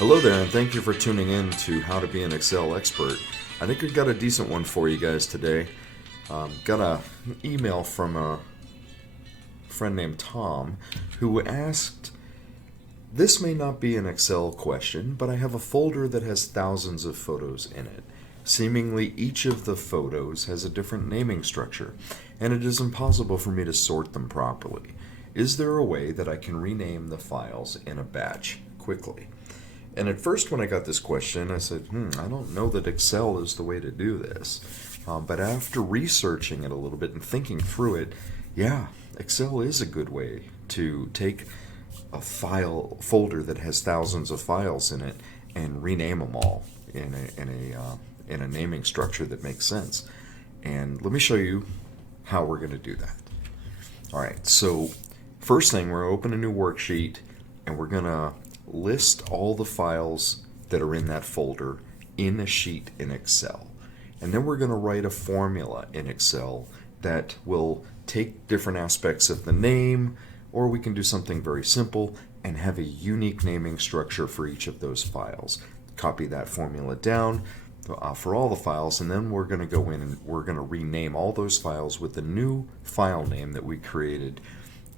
Hello there, and thank you for tuning in to How to Be an Excel Expert. I think we've got a decent one for you guys today. Got an email from a friend named Tom who asked, this may not be an Excel question, but I have a folder that has thousands of photos in it. Seemingly each of the photos has a different naming structure, and it is impossible for me to sort them properly. Is there a way that I can rename the files in a batch quickly? And at first when I got this question, I said, I don't know that Excel is the way to do this. But after researching it a little bit and thinking through it, yeah, Excel is a good way to take a file folder that has thousands of files in it and rename them all in a naming structure that makes sense. And let me show you how we're going to do that. All right, so first thing, we're going to open a new worksheet and we're going to list all the files that are in that folder in a sheet in Excel. And then we're going to write a formula in Excel that will take different aspects of the name, or we can do something very simple and have a unique naming structure for each of those files. Copy that formula down for all the files, and then we're going to go in and we're going to rename all those files with the new file name that we created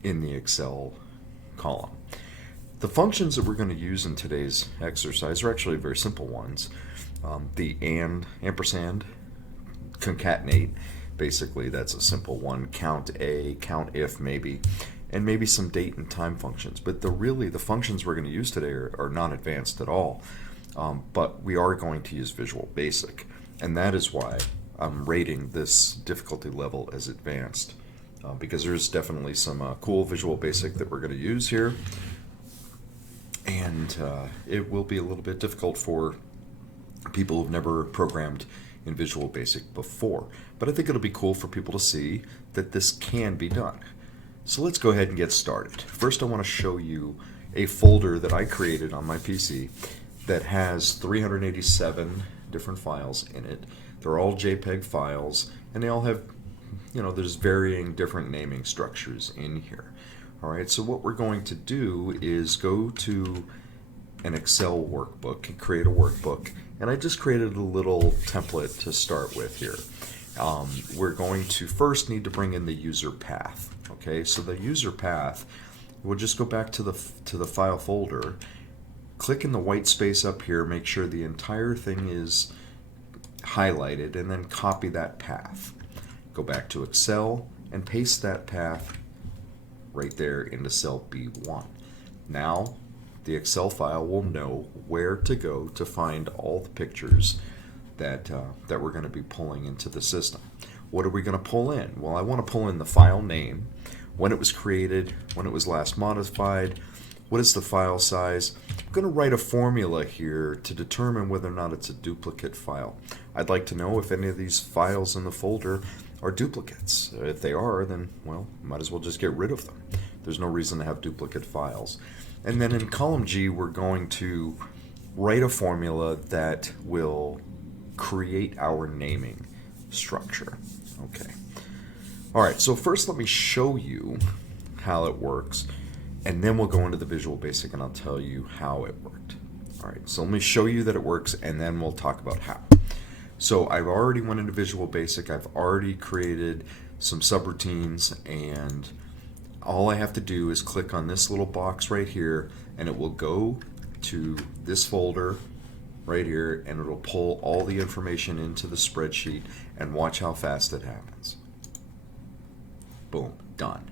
in the Excel column. The functions that we're going to use in today's exercise are actually very simple ones. The ampersand, concatenate, basically that's a simple one. Count A, count if maybe, and maybe some date and time functions. But the functions we're going to use today are not advanced at all. But we are going to use Visual Basic, and that is why I'm rating this difficulty level as advanced, because there's definitely some cool Visual Basic that we're going to use here. And it will be a little bit difficult for people who've never programmed in Visual Basic before. But I think it'll be cool for people to see that this can be done. So let's go ahead and get started. First, I want to show you a folder that I created on my PC that has 387 different files in it. They're all JPEG files, and they all have, there's varying different naming structures in here. All right, so what we're going to do is go to an Excel workbook and create a workbook. And I just created a little template to start with here. We're going to first need to bring in the user path. Okay, so the user path, we'll just go back to the file folder, click in the white space up here, make sure the entire thing is highlighted, and then copy that path. Go back to Excel and paste that path right there into cell B1. Now the Excel file will know where to go to find all the pictures that we're going to be pulling into the system. What are we going to pull in? Well, I want to pull in the file name, when it was created, when it was last modified, what is the file size. I'm going to write a formula here to determine whether or not it's a duplicate file. I'd like to know if any of these files in the folder are duplicates. If they are, then, well, might as well just get rid of them. There's no reason to have duplicate files. And then in column G, we're going to write a formula that will create our naming structure. Okay. All right, so first let me show you how it works, and then we'll go into the Visual Basic and I'll tell you how it worked. All right, so let me show you that it works, and then we'll talk about how. So I've already went into Visual Basic, I've already created some subroutines, and all I have to do is click on this little box right here, and it will go to this folder right here, and it'll pull all the information into the spreadsheet, and watch how fast it happens. Boom, done.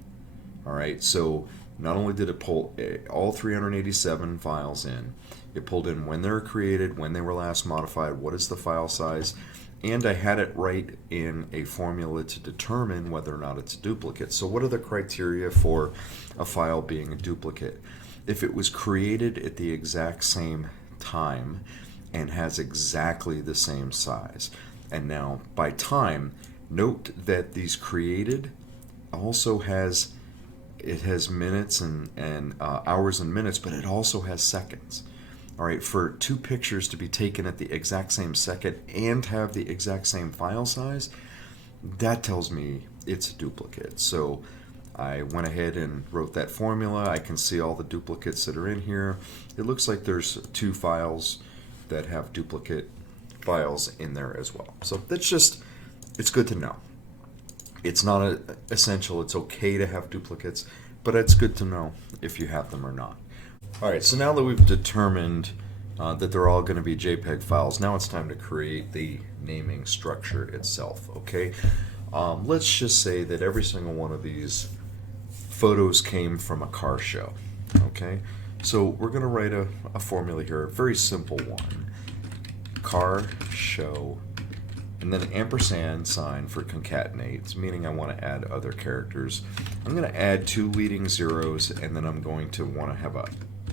All right, so not only did it pull all 387 files in, it pulled in when they were created, when they were last modified, what is the file size, and I had it write in a formula to determine whether or not it's a duplicate. So what are the criteria for a file being a duplicate? If it was created at the exact same time and has exactly the same size. And now by time, note that these created also has minutes and hours and minutes, but it also has seconds. All right, for two pictures to be taken at the exact same second and have the exact same file size, that tells me it's a duplicate. So I went ahead and wrote that formula. I can see all the duplicates that are in here. It looks like there's 2 files that have duplicate files in there as well. So it's good to know. It's not essential. It's okay to have duplicates, but it's good to know if you have them or not. All right, so now that we've determined that they're all going to be JPEG files, now it's time to create the naming structure itself, okay? Let's just say that every single one of these photos came from a car show, okay? So we're going to write a formula here, a very simple one. Car show, and then ampersand sign for concatenates, meaning I want to add other characters. I'm going to add 2 leading zeros, and then I'm going to want to have a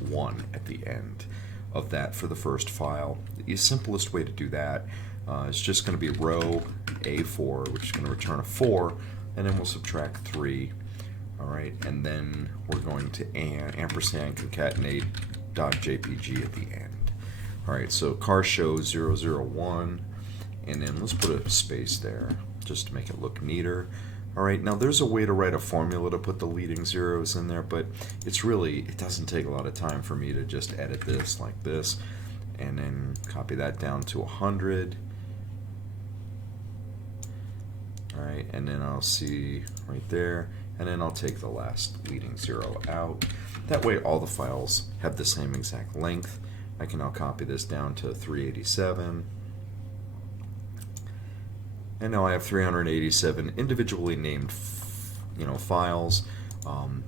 1 at the end of that for the first file. The simplest way to do that is just going to be row A4, which is going to return a 4, and then we'll subtract 3. All right, and then we're going to ampersand concatenate .jpg at the end. All right, so car show 001, and then let's put a space there just to make it look neater. All right, now there's a way to write a formula to put the leading zeros in there, but it doesn't take a lot of time for me to just edit this like this, and then copy that down to 100. All right, and then I'll see right there, and then I'll take the last leading zero out. That way all the files have the same exact length. I can now copy this down to 387. And now I have 387 individually named files.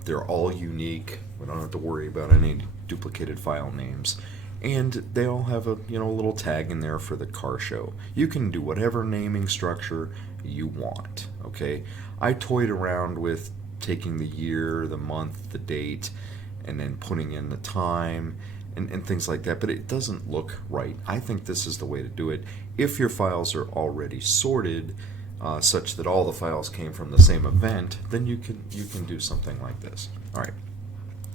They're all unique. We don't have to worry about any duplicated file names. And they all have a little tag in there for the car show. You can do whatever naming structure you want, okay? I toyed around with taking the year, the month, the date, and then putting in the time and things like that, but it doesn't look right. I think this is the way to do it. If your files are already sorted such that all the files came from the same event, then you can do something like this. All right.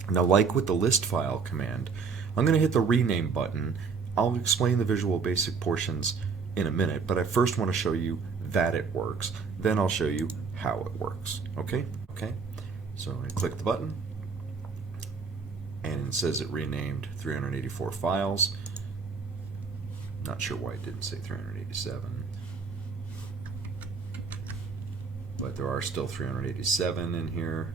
Now, like with the list file command, I'm going to hit the rename button. I'll explain the Visual Basic portions in a minute, but I first want to show you that it works. Then I'll show you how it works. Okay? Okay. So I click the button, and it says it renamed 384 files. Not sure why it didn't say 387, but there are still 387 in here.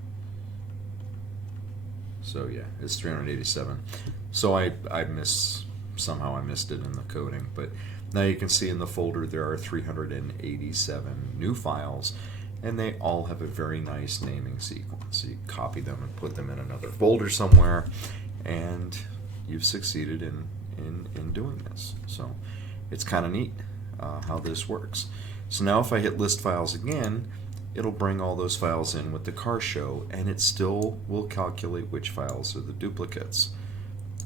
So yeah, it's 387. So somehow I missed it in the coding, but now you can see in the folder there are 387 new files, and they all have a very nice naming sequence. You copy them and put them in another folder somewhere, and you've succeeded in doing this. So it's kind of neat how this works. So now if I hit list files again, it'll bring all those files in with the car show, and it still will calculate which files are the duplicates,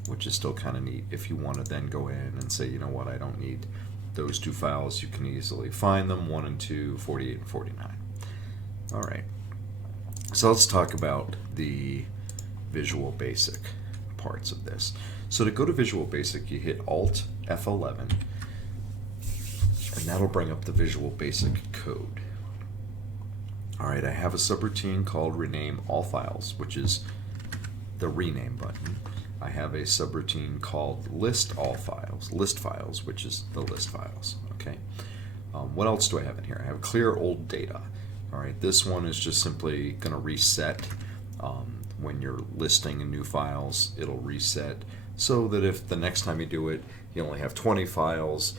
which is still kind of neat. If you want to then go in and say, you know what, I don't need those 2 files, you can easily find them, 1 and 2, 48 and 49. All right, so let's talk about the Visual Basic parts of this. So to go to Visual Basic, you hit Alt F11, and that'll bring up the Visual Basic code. All right, I have a subroutine called Rename All Files, which is the rename button. I have a subroutine called List All Files, list files, which is the list files. Okay. What else do I have in here? I have Clear Old Data. All right, this one is just simply going to reset. When you're listing in new files, it'll reset so that if the next time you do it, you only have 20 files,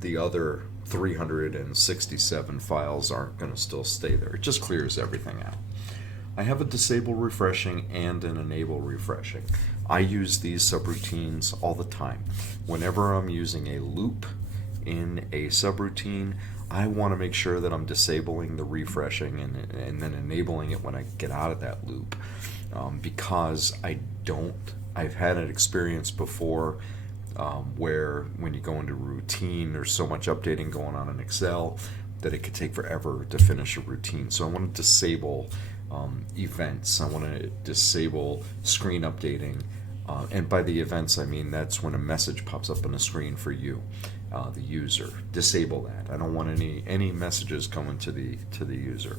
the other 367 files aren't going to still stay there. It just clears everything out. I have a disable refreshing and an enable refreshing. I use these subroutines all the time. Whenever I'm using a loop in a subroutine, I want to make sure that I'm disabling the refreshing and then enabling it when I get out of that loop, because I've had an experience before where when you go into routine, there's so much updating going on in Excel that it could take forever to finish a routine. So I want to disable events. I want to disable screen updating. And by the events, I mean that's when a message pops up on the screen for you, the user. Disable that. I don't want any messages coming to the user.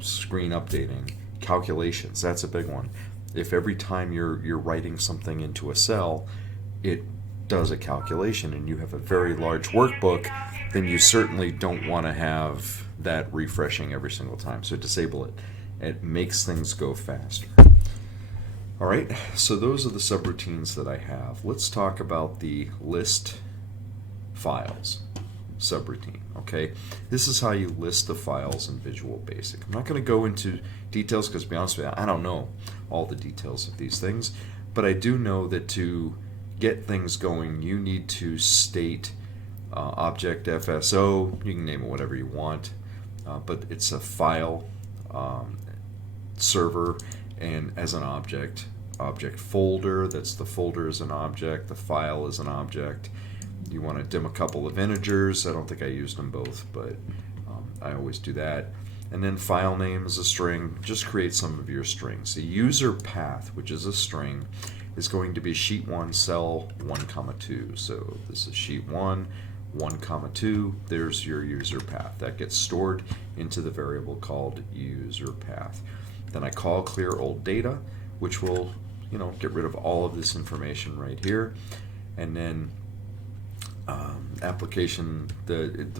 Screen updating Calculations, that's a big one. If every time you're writing something into a cell, it does a calculation and you have a very large workbook, then you certainly don't want to have that refreshing every single time. So disable it. It makes things go faster. All right, so those are the subroutines that I have. Let's talk about the list files subroutine. Okay, this is how you list the files in Visual Basic. I'm not going to go into details because, to be honest with you, I don't know all the details of these things, but I do know that to get things going, you need to state object FSO. You can name it whatever you want, but it's a file server, and as an object folder. That's the folder is an object, the file is an object. You want to dim a couple of integers. I don't think I used them both, but I always do that. And then file name is a string. Just create some of your strings. The user path, which is a string, is going to be sheet 1, cell 1, 2. So this is sheet 1, 1, 2. There's your user path. That gets stored into the variable called user path. Then I call clear old data, which will, get rid of all of this information right here. And then application,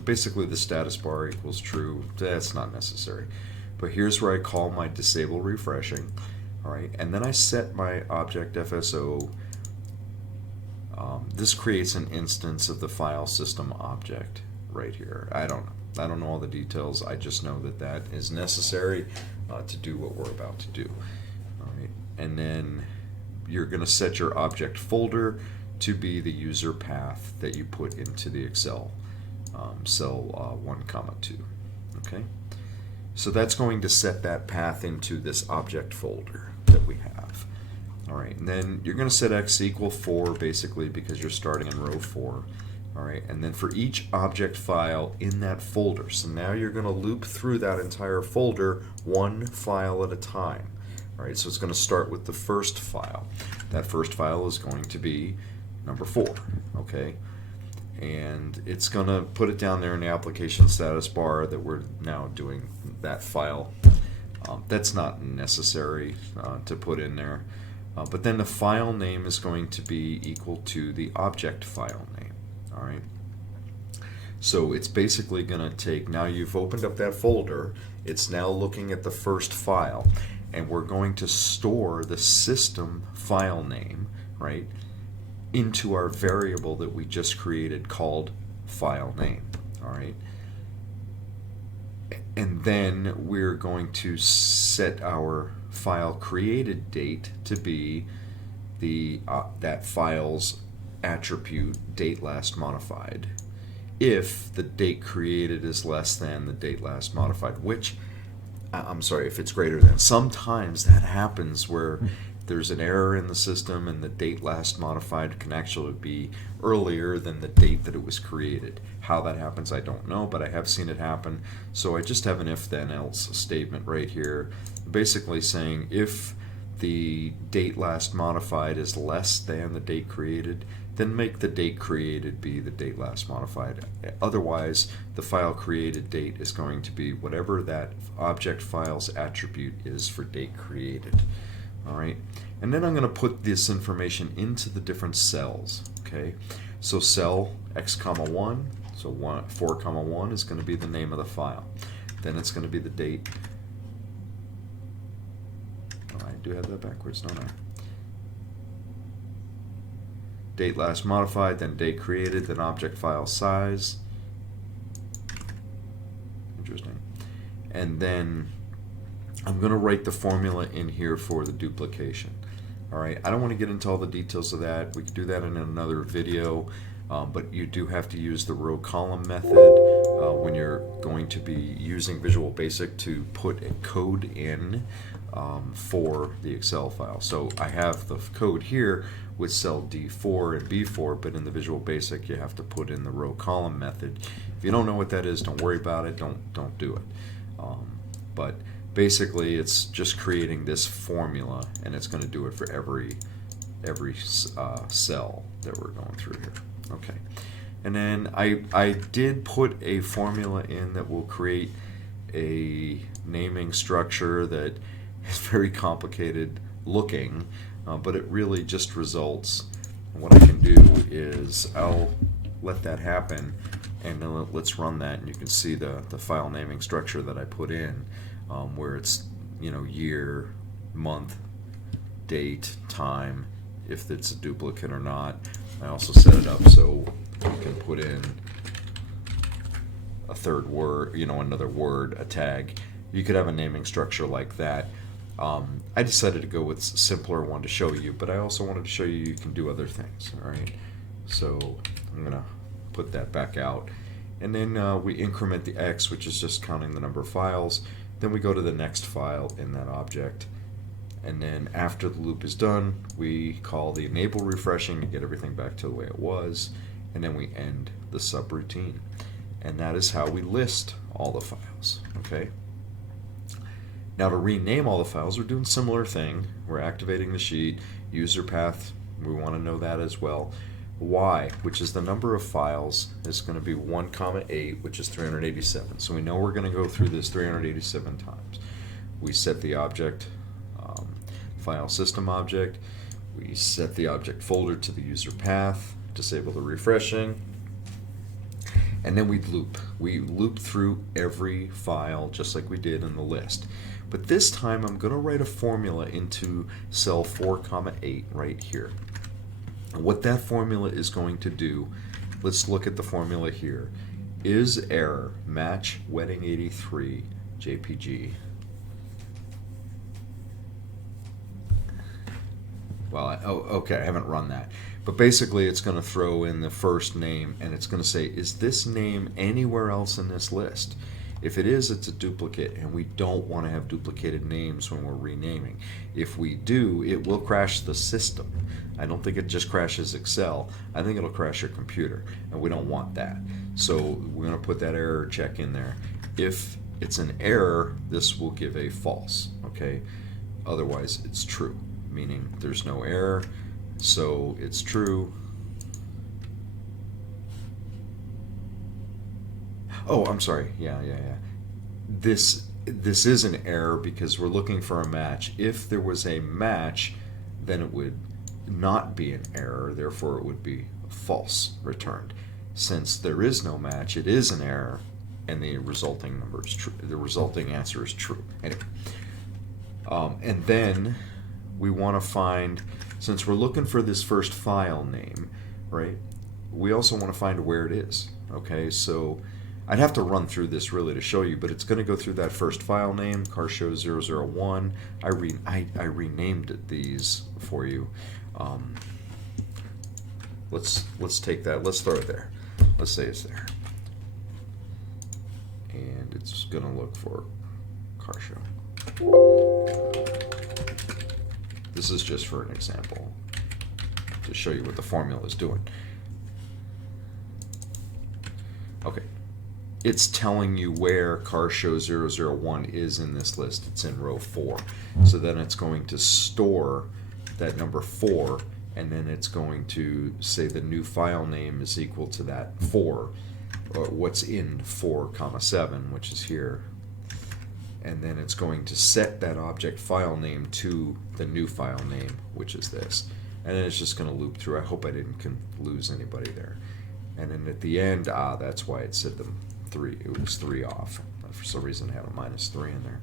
basically the status bar equals true. That's not necessary. But here's where I call my disable refreshing. All right, and then I set my object FSO. This creates an instance of the file system object right here. I don't know all the details. I just know that that is necessary to do what we're about to do. All right, and then you're going to set your object folder to be the user path that you put into the Excel cell 1, 2. Okay, so that's going to set that path into this object folder that we have. All right, and then you're going to set x equal 4 basically because you're starting in row 4. All right, and then for each object file in that folder, so now you're going to loop through that entire folder one file at a time. All right, so it's going to start with the first file. That first file is going to be number 4, okay? And it's going to put it down there in the application status bar that we're now doing that file. That's not necessary to put in there. But then the file name is going to be equal to the object file name, all right? So it's basically going to take, now you've opened up that folder, it's now looking at the first file, and we're going to store the system file name, right, into our variable that we just created called file name, all right? And then we're going to set our file created date to be the that file's attribute date last modified if the date created is less than the date last modified, which I'm sorry, if it's greater than. Sometimes that happens where there's an error in the system and the date last modified can actually be earlier than the date that it was created. How that happens, I don't know, but I have seen it happen. So I just have an if then else statement right here, basically saying if the date last modified is less than the date created, then make the date created be the date last modified. Otherwise, the file created date is going to be whatever that object file's attribute is for date created. All right, and then I'm going to put this information into the different cells. Okay, so cell x, 1, so 4, 1 is going to be the name of the file. Then it's going to be the date. Oh, I do have that backwards, don't I? Date last modified, then date created, then object file size. Interesting. And then I'm going to write the formula in here for the duplication. All right, I don't want to get into all the details of that. We can do that in another video, but you do have to use the row column method when you're going to be using Visual Basic to put a code in for the Excel file. So I have the code here with cell D4 and B4, but in the Visual Basic you have to put in the row column method. If you don't know what that is, don't worry about it. Don't do it. But basically, it's just creating this formula, and it's going to do it for every cell that we're going through here. Okay, and then I did put a formula in that will create a naming structure that It's very complicated looking, but it really just results. What I can do is I'll let that happen, and then let's run that, and you can see the file naming structure that I put in, where it's, you know, year, month, date, time, if it's a duplicate or not. I also set it up so you can put in a third word, you know, another word, a tag. You could have a naming structure like that. I decided to go with a simpler one to show you, but I also wanted to show you can do other things. All right, so I'm gonna put that back out, and then we increment the X, which is just counting the number of files. Then we go to the next file in that object, and then after the loop is done, we call the enable refreshing to get everything back to the way it was, and then we end the subroutine. And that is how we list all the files. Okay. Now to rename all the files, we're doing a similar thing. We're activating the sheet. User path, we want to know that as well. Y, which is the number of files, is going to be 1, 8, which is 387. So we know we're going to go through this 387 times. We set the object, file system object. We set the object folder to the user path, disable the refreshing, and then we loop. We loop through every file just like we did in the list. But this time I'm going to write a formula into cell 4, 8 right here. And what that formula is going to do, let's look at the formula here. Is error match wedding 83 JPG? Well, okay, I haven't run that. But basically it's going to throw in the first name, and it's going to say, is this name anywhere else in this list? If it is, it's a duplicate, and we don't want to have duplicated names when we're renaming. If we do, it will crash the system. I don't think it just crashes Excel. I think it'll crash your computer, and we don't want that. So we're going to put that error check in there. If it's an error, this will give a false, okay? Otherwise, it's true, meaning there's no error, so it's true. Oh, I'm sorry. Yeah. This is an error because we're looking for a match. If there was a match, then it would not be an error. Therefore, it would be false returned. Since there is no match, it is an error, and the resulting number is true. The resulting answer is true. Anyway, and then we want to find, since we're looking for this first file name, right? We also want to find where it is. Okay, so I'd have to run through this really to show you, but it's going to go through that first file name, carshow001. I renamed these for you. Let's take that. Let's throw it there. Let's say it's there, and it's going to look for car show. This is just for an example to show you what the formula is doing. Okay. It's telling you where car show 001 is in this list. It's in row 4. So then it's going to store that number 4, and then it's going to say the new file name is equal to that 4, or what's in 4, 7, which is here. And then it's going to set that object file name to the new file name, which is this. And then it's just going to loop through. I hope I didn't lose anybody there. And then at the end, that's why it said them. It was 3 off. For some reason, I had a -3 in there.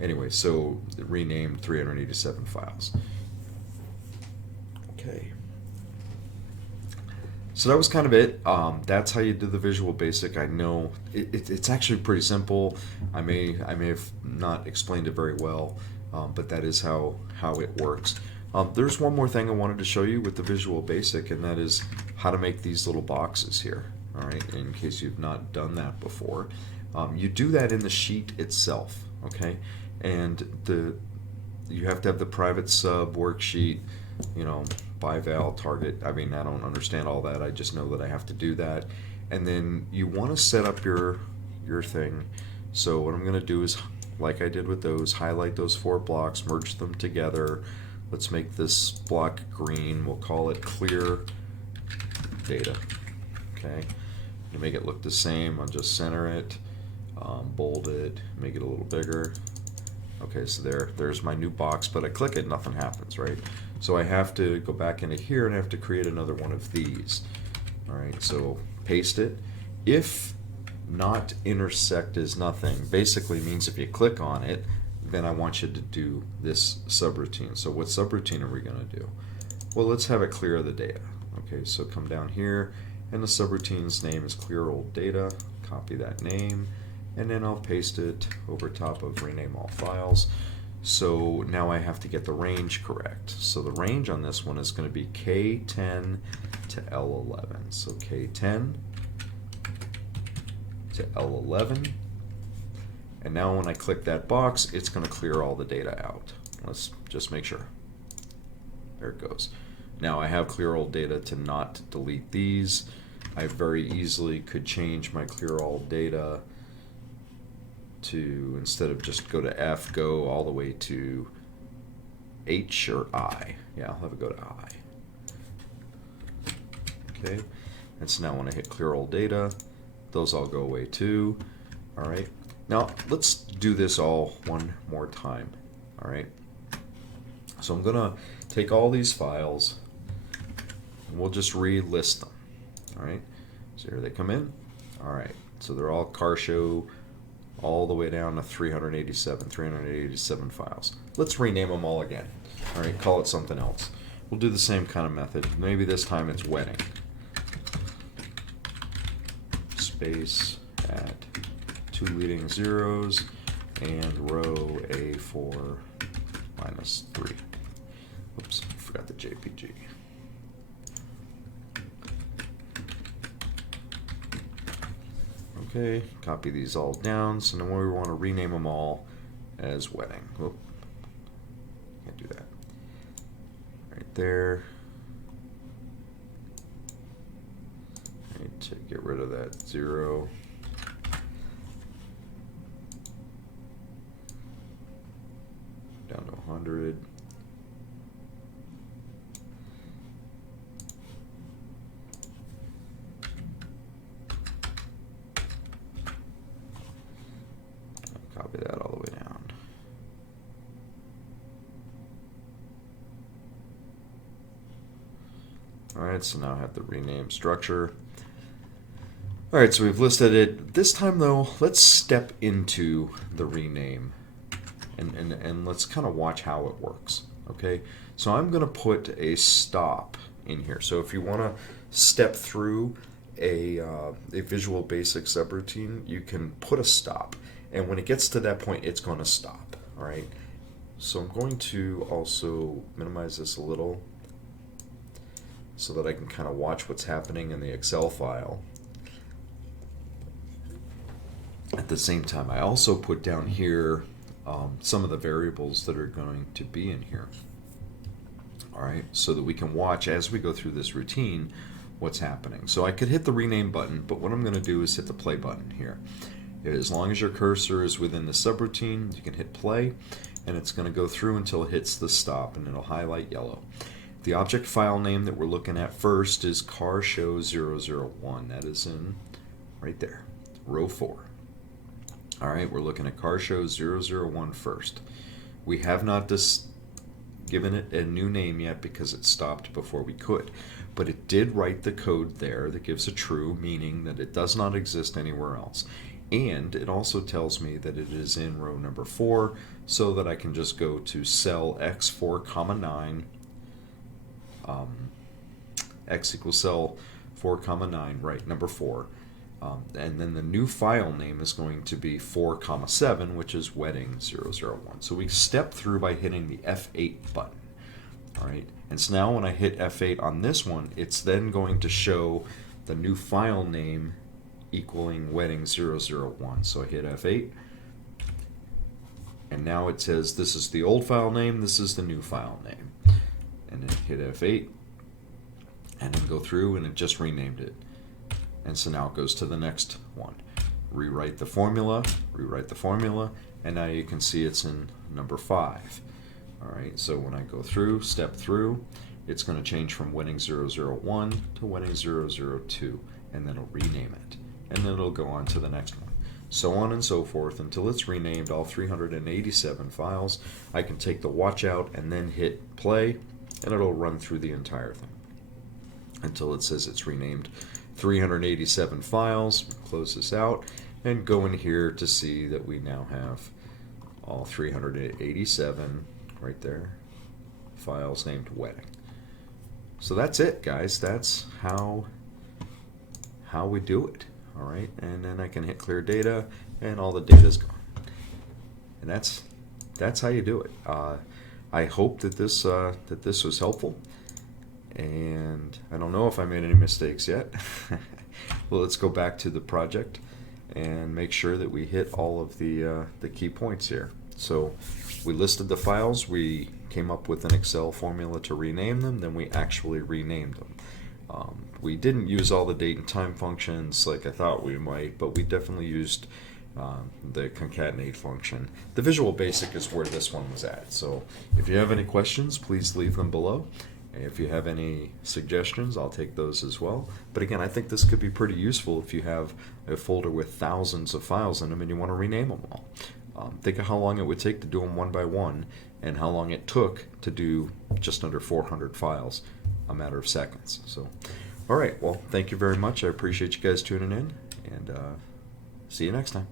Anyway, so it renamed 387 files. Okay. So that was kind of it. That's how you do the Visual Basic. I know it's actually pretty simple. I may have not explained it very well, but that is how it works. There's one more thing I wanted to show you with the Visual Basic, and that is how to make these little boxes here. All right, in case you've not done that before. You do that in the sheet itself, okay? And you have to have the private sub worksheet, you know, by val, target. I mean, I don't understand all that. I just know that I have to do that. And then you want to set up your thing. So what I'm going to do is, like I did with those, highlight those 4 blocks, merge them together. Let's make this block green. We'll call it clear data, okay? To make it look the same, I'll just center it, bold it, make it a little bigger, Okay, so there's my new box, but I click it, nothing happens, right? So I have to go back into here and I have to create another one of these. All right, so paste it. If not intersect is nothing, basically means if you click on it, then I want you to do this subroutine. So what subroutine are we going to do? Well, let's have it clear the data. Okay, so come down here, and the subroutine's name is clear old data. Copy that name, and then I'll paste it over top of rename all files. So now I have to get the range correct. So the range on this one is going to be K10 to L11. So K10 to L11. And now when I click that box, it's going to clear all the data out. Let's just make sure. There it goes. Now I have clear all data to not delete these. I very easily could change my clear all data to, instead of just go to F, go all the way to H or I. Yeah, I'll have it go to I. Okay, and so now when I hit clear all data, those all go away too. All right, now let's do this all one more time. All right, so I'm gonna take all these files and we'll just relist them. All right, so here they come in. All right, so they're all car show all the way down to 387 files. Let's rename them all again. All right, call it something else. We'll do the same kind of method. Maybe this time it's wedding. Space at 2 leading zeros and row A4 minus 3. Oops, forgot the JPG. Okay, copy these all down. So now we want to rename them all as wedding. Whoop. Can't do that. Right there. I need to get rid of that 0. Down to 100. Copy that all the way down. Alright, so now I have the rename structure. Alright, so we've listed it. This time though, let's step into the rename and let's kind of watch how it works. Okay, so I'm going to put a stop in here. So if you want to step through a Visual Basic subroutine, you can put a stop. And when it gets to that point, it's going to stop. All right. So I'm going to also minimize this a little so that I can kind of watch what's happening in the Excel file. At the same time, I also put down here some of the variables that are going to be in here. All right, so that we can watch as we go through this routine what's happening. So I could hit the rename button, but what I'm going to do is hit the play button here. As long as your cursor is within the subroutine, you can hit play, and it's going to go through until it hits the stop, and it'll highlight yellow. The object file name that we're looking at first is carshow001. That is in right there, row 4. All right, we're looking at carshow001 first. We have not given it a new name yet because it stopped before we could. But it did write the code there that gives a true, meaning that it does not exist anywhere else. And it also tells me that it is in row number 4, so that I can just go to cell X4, 9, X equals cell 4, 9, right, number 4. And then the new file name is going to be 4, 7, which is wedding001. So we step through by hitting the F8 button. All right, and so now when I hit F8 on this one, it's then going to show the new file name equaling wedding001. So I hit F8, and now it says this is the old file name, this is the new file name. And then hit F8, and then go through, and it just renamed it. And so now it goes to the next one. Rewrite the formula, and now you can see it's in number 5. All right, so when I go through, step through, it's going to change from wedding001 to wedding002, and then it'll rename it. And then it'll go on to the next one. so on and so forth until it's renamed all 387 files. I can take the watch out and then hit play, and it'll run through the entire thing until it says it's renamed 387 files. Close this out and go in here to see that we now have all 387 right there files named wedding. So that's it, guys. That's how we do it. All right, and then I can hit clear data, and all the data's gone. And that's how you do it. I hope that this was helpful. And I don't know if I made any mistakes yet. Well, let's go back to the project and make sure that we hit all of the key points here. So we listed the files, we came up with an Excel formula to rename them, then we actually renamed them. We didn't use all the date and time functions like I thought we might, but we definitely used the concatenate function. The Visual Basic is where this one was at. So if you have any questions, please leave them below. If you have any suggestions, I'll take those as well. But again, I think this could be pretty useful if you have a folder with thousands of files in them and you want to rename them all. Think of how long it would take to do them one by one and how long it took to do just under 400 files, a matter of seconds. So, all right, well, thank you very much. I appreciate you guys tuning in, and see you next time.